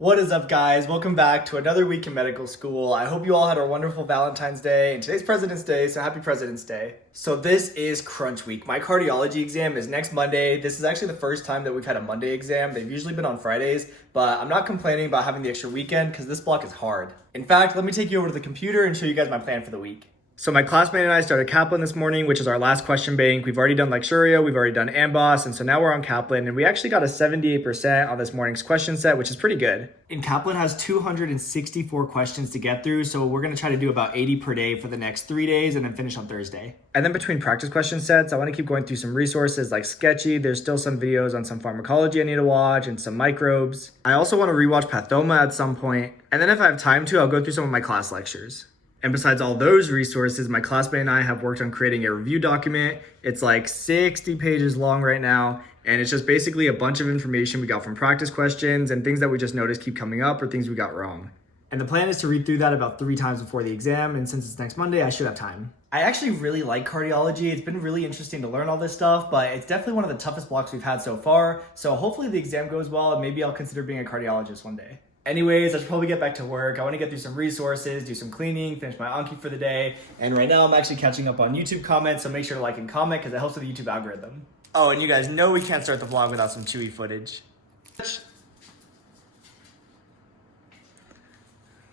What is up, guys? Welcome back to another week in medical school. I hope you all had a wonderful Valentine's Day, and today's President's Day, so happy President's Day. So this is crunch week. My cardiology exam is next Monday. This is actually the first time that we've had a Monday exam. They've usually been on Fridays, but I'm not complaining about having the extra weekend because this block is hard. In fact, let me take you over to the computer and show you guys my plan for the week. So my classmate and I started Kaplan this morning, which is our last question bank. We've already done Lecturio, we've already done Amboss, and so now we're on Kaplan, and we actually got a 78% on this morning's question set, which is pretty good. And Kaplan has 264 questions to get through, so we're gonna try to do about 80 per day for the next 3 days and then finish on Thursday. And then between practice question sets, I wanna keep going through some resources like Sketchy. There's still some videos on some pharmacology I need to watch and some microbes. I also wanna rewatch Pathoma at some point. And then if I have time to, I'll go through some of my class lectures. And besides all those resources, my classmate and I have worked on creating a review document. It's like 60 pages long right now, and it's just basically a bunch of information we got from practice questions and things that we just noticed keep coming up or things we got wrong. And the plan is to read through that about 3 times before the exam, and since it's next Monday, I should have time. I actually really like cardiology. It's been really interesting to learn all this stuff, but it's definitely one of the toughest blocks we've had so far, so hopefully the exam goes well, and maybe I'll consider being a cardiologist one day. Anyways, I should probably get back to work. I want to get through some resources, do some cleaning, finish my Anki for the day. And right now I'm actually catching up on YouTube comments, so make sure to like and comment because it helps with the YouTube algorithm. Oh, and you guys know we can't start the vlog without some Chewy footage.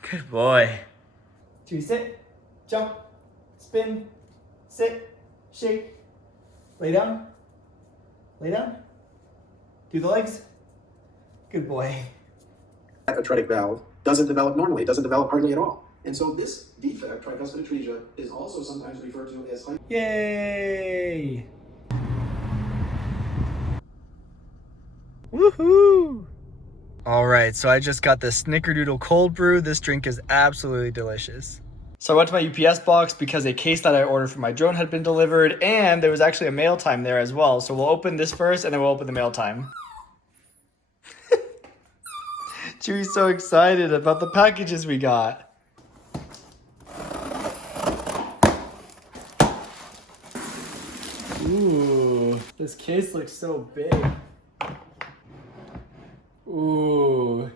Good boy. Chewy, sit, jump, spin, sit, shake, lay down, do the legs. Good boy. Atretic valve doesn't develop normally, it doesn't develop hardly at all. And so this defect, tricuspid atresia, is also sometimes referred to as Yay! Woohoo! Alright, so I just got the Snickerdoodle cold brew. This drink is absolutely delicious. So I went to my UPS box because a case that I ordered for my drone had been delivered, and there was actually a mail time there as well. So we'll open this first and then we'll open the mail time. Chewy's so excited about the packages we got. Ooh, this case looks so big. Ooh.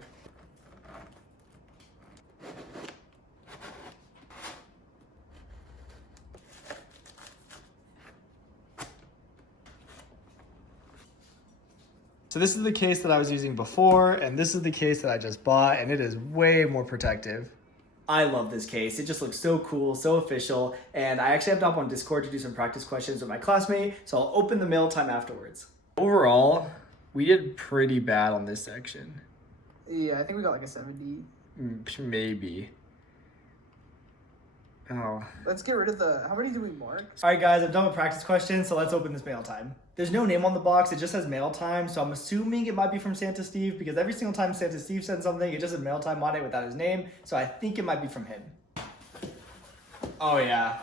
So this is the case that I was using before, and this is the case that I just bought, and it is way more protective. I love this case. It just looks so cool, so official, and I actually have to hop on Discord to do some practice questions with my classmate, so I'll open the mail time afterwards. Overall, we did pretty bad on this section. Yeah, I think we got like a 70. Maybe. Oh. Let's get rid of the... How many do we mark? Alright guys, I'm done with practice questions, so let's open this mail time. There's no name on the box, it just says mail time, so I'm assuming it might be from Santa Steve because every single time Santa Steve sends something, it just says mail time on it without his name, so I think it might be from him. Oh yeah,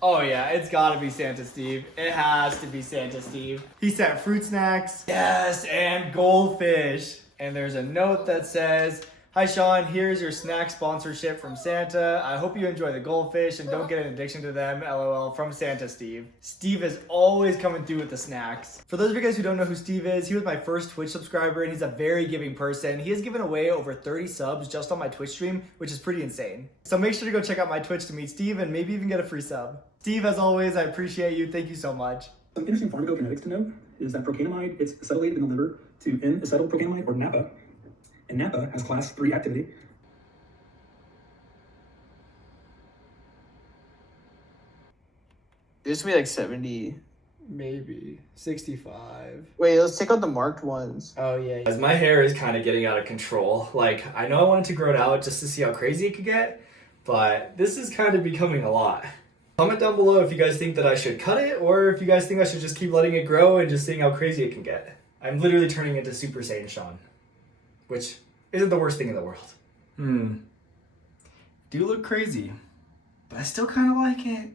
it's gotta be Santa Steve. It has to be Santa Steve. He sent fruit snacks. Yes, and goldfish. And there's a note that says, "Hi Shaun, here's your snack sponsorship from Santa. I hope you enjoy the goldfish and don't get an addiction to them, LOL, from Santa Steve." Steve is always coming through with the snacks. For those of you guys who don't know who Steve is, he was my first Twitch subscriber and he's a very giving person. He has given away over 30 subs just on my Twitch stream, which is pretty insane. So make sure to go check out my Twitch to meet Steve and maybe even get a free sub. Steve, as always, I appreciate you. Thank you so much. Some interesting pharmacokinetics to note is that procainamide, it's acetylated in the liver to N-acetylprocainamide, or NAPA. And NAPA has class 3 activity. This would be like 70. Maybe 65. Wait, let's take out the marked ones. Oh yeah. As my hair is kind of getting out of control. Like, I know I wanted to grow it out just to see how crazy it could get, but this is kind of becoming a lot. Comment down below if you guys think that I should cut it or if you guys think I should just keep letting it grow and just seeing how crazy it can get. I'm literally turning into Super Saiyan Shaun, which isn't the worst thing in the world. Do look crazy, but I still kind of like it.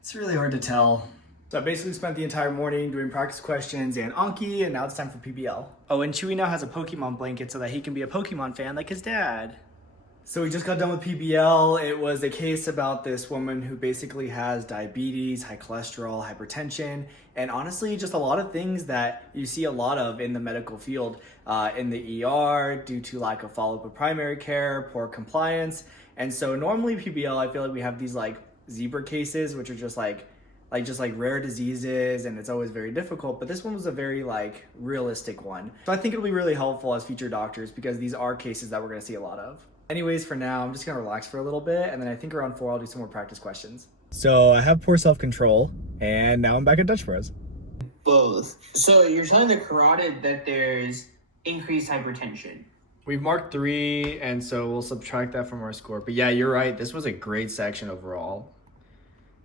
It's really hard to tell. So I basically spent the entire morning doing practice questions and Anki, and now it's time for PBL. Oh, and Chewy now has a Pokemon blanket so that he can be a Pokemon fan like his dad. So we just got done with PBL. It was a case about this woman who basically has diabetes, high cholesterol, hypertension, and honestly, just a lot of things that you see a lot of in the medical field, in the ER due to lack of follow-up with primary care, poor compliance. And so normally PBL, I feel like we have these like zebra cases, which are just like rare diseases, and it's always very difficult. But this one was a very like realistic one. So I think it'll be really helpful as future doctors because these are cases that we're gonna see a lot of. Anyways, for now, I'm just gonna relax for a little bit, and then I think around 4, I'll do some more practice questions. So I have poor self-control, and now I'm back at Dutch Bros. Both. So you're telling the carotid that there's increased hypertension. We've marked 3, and so we'll subtract that from our score. But yeah, you're right. This was a great section overall.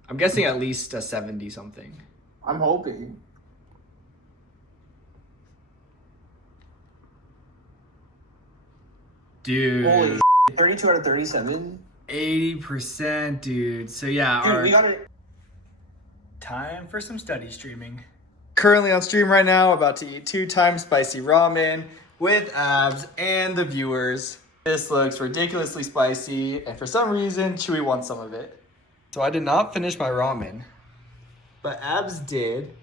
I'm guessing at least a 70 something. I'm hoping. Dude. Holy 32 out of 37. 80%, dude. So yeah, Dude, our we got it. time for some study streaming. Currently on stream right now, about to eat 2 times spicy ramen with abs and the viewers. This looks ridiculously spicy, and for some reason, Chewy wants some of it. So I did not finish my ramen, but abs did,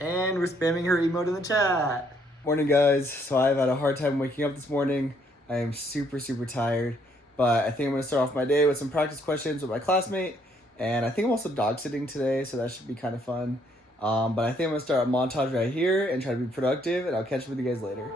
and we're spamming her emote in the chat. Morning, guys. So I've had a hard time waking up this morning. I am super tired, but I think I'm gonna start off my day with some practice questions with my classmate, and I think I'm also dog sitting today, so that should be kind of fun. But I think I'm gonna start a montage right here and try to be productive, and I'll catch up with you guys later.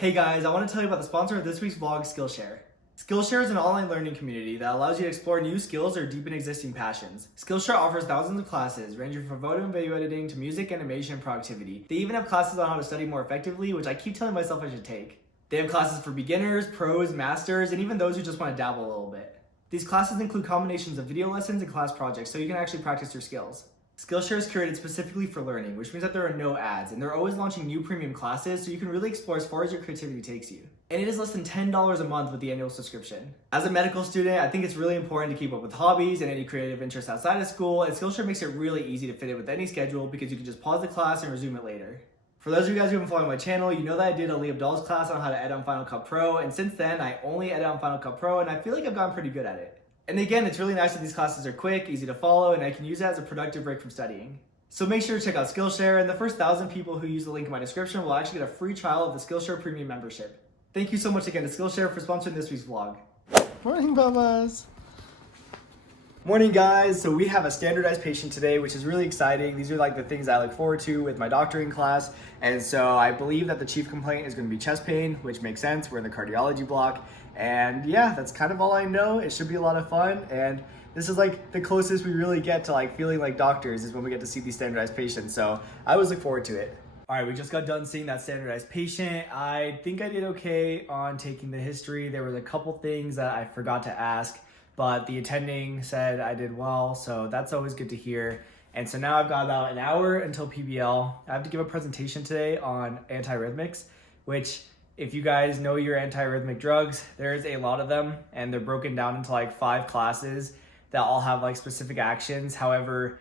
Hey guys, I want to tell you about the sponsor of this week's vlog, Skillshare. Skillshare is an online learning community that allows you to explore new skills or deepen existing passions. Skillshare offers thousands of classes, ranging from photo and video editing to music, animation, and productivity. They even have classes on how to study more effectively, which I keep telling myself I should take. They have classes for beginners, pros, masters, and even those who just want to dabble a little bit. These classes include combinations of video lessons and class projects, so you can actually practice your skills. Skillshare is curated specifically for learning, which means that there are no ads, and they're always launching new premium classes so you can really explore as far as your creativity takes you. And it is less than $10 a month with the annual subscription. As a medical student, I think it's really important to keep up with hobbies and any creative interests outside of school, and Skillshare makes it really easy to fit it with any schedule because you can just pause the class and resume it later. For those of you guys who have been following my channel, you know that I did Ali Abdal's class on how to edit on Final Cut Pro, and since then I only edit on Final Cut Pro, and I feel like I've gotten pretty good at it. And again, it's really nice that these classes are quick, easy to follow, and I can use it as a productive break from studying. So make sure to check out Skillshare, and the first 1,000 people who use the link in my description will actually get a free trial of the Skillshare Premium membership. Thank you so much again to Skillshare for sponsoring this week's vlog. Morning, Bubba's. Morning, guys. So we have a standardized patient today, which is really exciting. These are like the things I look forward to with my doctoring class. And so I believe that the chief complaint is going to be chest pain, which makes sense. We're in the cardiology block. And yeah, that's kind of all I know. It should be a lot of fun. And this is like the closest we really get to like feeling like doctors is when we get to see these standardized patients. So I always look forward to it. All right, we just got done seeing that standardized patient. I think I did okay on taking the history. There was a couple things that I forgot to ask, but the attending said I did well, so that's always good to hear. And so now I've got about an hour until PBL. I have to give a presentation today on antiarrhythmics, which if you guys know your antiarrhythmic drugs, there's a lot of them, and they're broken down into like 5 classes that all have like specific actions. However,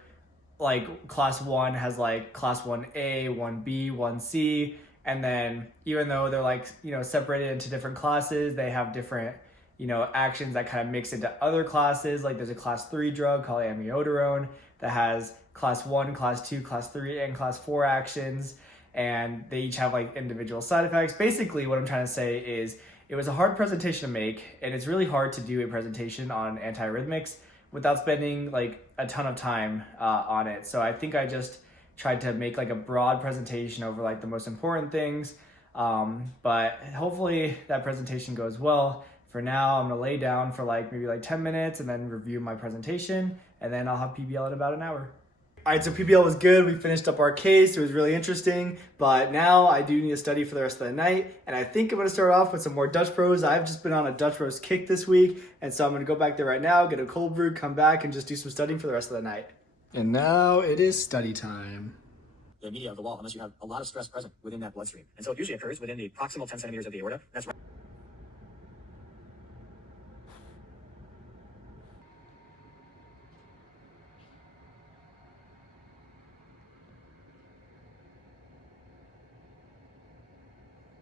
like class 1 has like class 1A, 1B, 1C, and then even though they're like, you know, separated into different classes, they have different, you know, actions that kind of mix into other classes. Like there's a class 3 drug called amiodarone that has class 1, class 2, class 3, and class 4 actions, and they each have like individual side effects. Basically what I'm trying to say is It was a hard presentation to make, and it's really hard to do a presentation on antiarrhythmics without spending like a ton of time on it. So I think I just tried to make like a broad presentation over like the most important things. But hopefully that presentation goes well. For now, I'm gonna lay down for maybe 10 minutes and then review my presentation, and then I'll have PBL in about an hour. All right, so PBL was good. We finished up our case. It was really interesting, but now I do need to study for the rest of the night, and I think I'm gonna start off with some more Dutch Bros. I've just been on a Dutch Bros kick this week, and so I'm gonna go back there right now, get a cold brew, come back, and just do some studying for the rest of the night. And now it is study time. The media of the wall unless you have a lot of stress present within that bloodstream. And so it usually occurs within the proximal 10 centimeters of the aorta. That's right.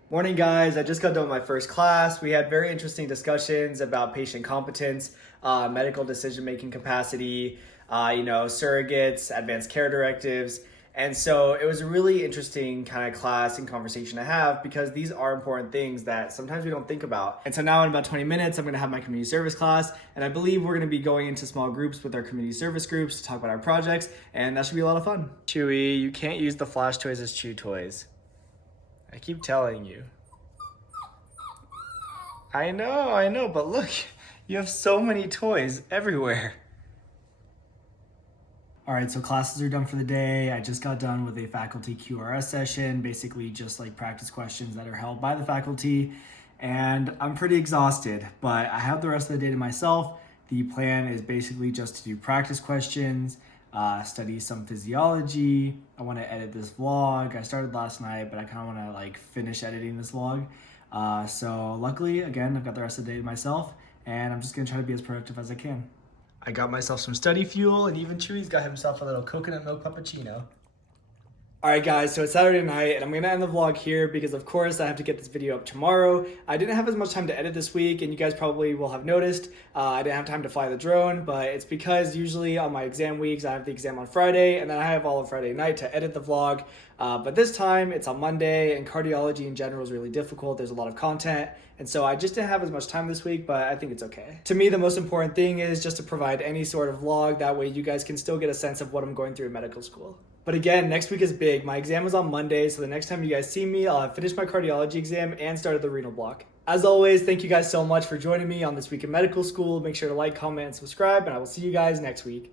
Morning, guys. I just got done with my first class. We had very interesting discussions about patient competence, medical decision-making capacity, surrogates, advanced care directives. And so it was a really interesting kind of class and conversation to have because these are important things that sometimes we don't think about. And so now in about 20 minutes, I'm going to have my community service class. And I believe we're going to be going into small groups with our community service groups to talk about our projects. And that should be a lot of fun. Chewy, you can't use the flash toys as chew toys. I keep telling you. I know, but look, you have so many toys everywhere. All right, so classes are done for the day. I just got done with a faculty QRS session, basically just like practice questions that are held by the faculty. And I'm pretty exhausted, but I have the rest of the day to myself. The plan is basically just to do practice questions, study some physiology. I want to edit this vlog. I started last night, but I kind of want to finish editing this vlog. So luckily, again, I've got the rest of the day to myself, and I'm just going to try to be as productive as I can. I got myself some study fuel, and even Chewy's got himself a little coconut milk puppuccino. All right, guys, so it's Saturday night, and I'm going to end the vlog here because, of course, I have to get this video up tomorrow. I didn't have as much time to edit this week, and you guys probably will have noticed I didn't have time to fly the drone, but it's because usually on my exam weeks, I have the exam on Friday, and then I have all of Friday night to edit the vlog. But this time, it's on Monday, and cardiology in general is really difficult. There's a lot of content, and so I just didn't have as much time this week, but I think it's okay. To me, the most important thing is just to provide any sort of vlog. That way you guys can still get a sense of what I'm going through in medical school. But again, next week is big. My exam is on Monday, so the next time you guys see me, I'll have finished my cardiology exam and started the renal block. As always, thank you guys so much for joining me on This Week in Medical School. Make sure to like, comment, and subscribe, and I will see you guys next week.